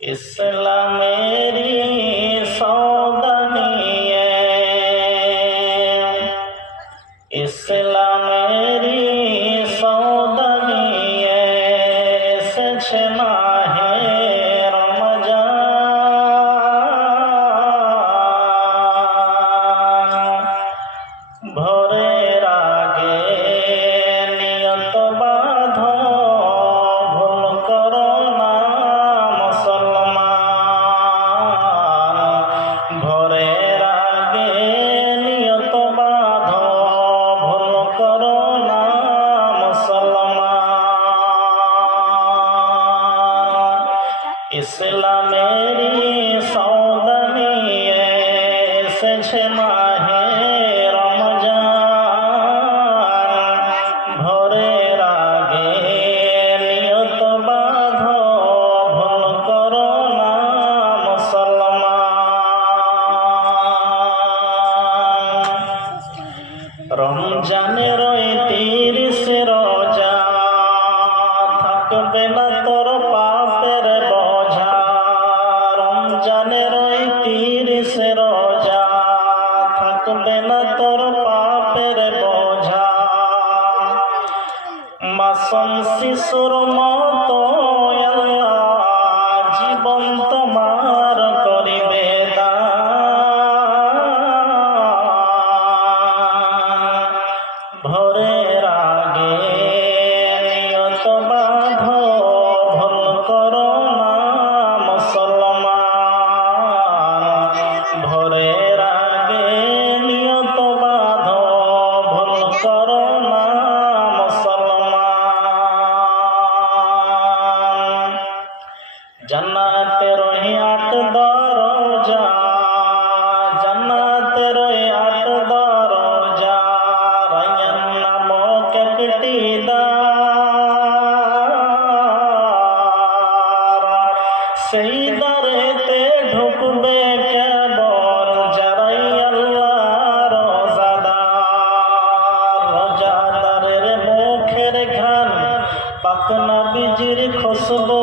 ইসলামেরি সৌদা নিয়ে। ইসলামেরই সৌদা নিয়ে এসেছে মাহে রমজানের তিরিশ রোজা থাকবে না তোর রমজানের ওই তিরিশ রোজা থাকবে না তোর পাপের বোঝা। মাসম শিশুর মতো জান্নাতে রয়ে আট দরজা জান্নাতে রয়ে আট দরজা রায়ান নামক একটি সেই দারেতে ঢুকবে কেবল যারাই আল্লাহ রোজাদার। রোজাদারের মুখের ঘান পাক নবীজির খুশবু